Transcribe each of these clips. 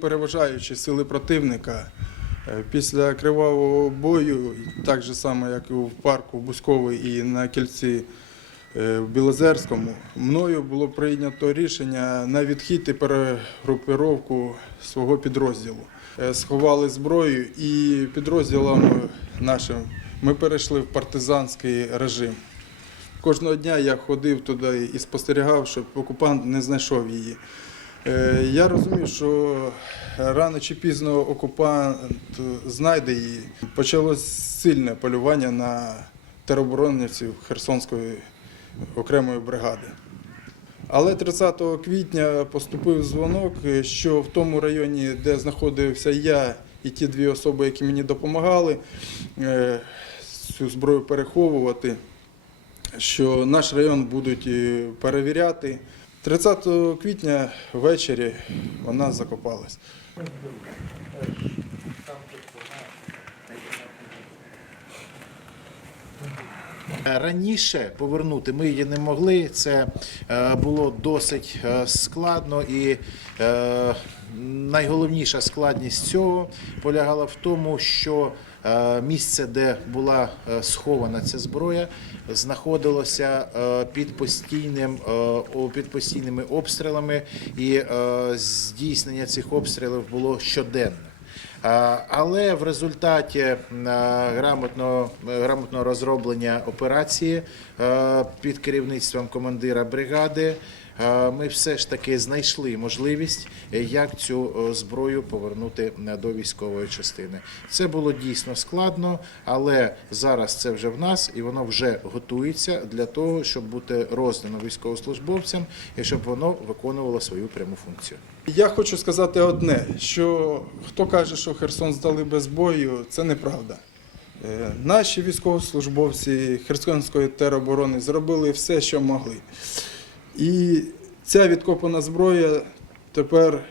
переважаючі сили противника. Е, Після кривавого бою, так же само, як і в парку Бусковий і на кільці е, в Білозерському, мною було прийнято рішення на відхід і перегрупировку свого підрозділу. Е, Сховали зброю і підрозділом нашим ми перейшли в партизанський режим. Кожного дня я ходив туди і спостерігав, щоб окупант не знайшов її. Е, Я розумів, що рано чи пізно окупант знайде її. Почалось сильне полювання на тероборонівців Херсонської окремої бригади. Але 30 квітня поступив дзвонок, що в тому районі, де знаходився я і ті дві особи, які мені допомагали е, цю зброю переховувати, що наш район будуть е, перевіряти. 30 квітня ввечері вона закопалась. Раніше повернути ми її не могли. Це е, було досить е, складно, і е, найголовніша складність цього полягала в тому, що е, місце, де була е, схована ця зброя, знаходилося е, під постійним е, під постійними обстрілами, і е, здійснення цих обстрілів було щоденне. А, Але в результаті е, грамотного, грамотного розроблення операції е, під керівництвом командира бригади е, ми все ж таки знайшли можливість, е, як цю зброю повернути е, до військової частини. Це було дійсно складно, але зараз це вже в нас і воно вже готується для того, щоб бути роздано військовослужбовцям і щоб воно виконувало свою пряму функцію. Я хочу сказати одне: що хто каже, що Херсон здали без бою, це неправда. Е, Наші військовослужбовці Херсонської тероборони зробили все, що могли. І ця відкопана зброя тепер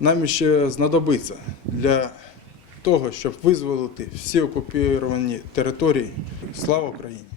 нам ще знадобиться для того, щоб визволити всі окуповані території. Слава Україні!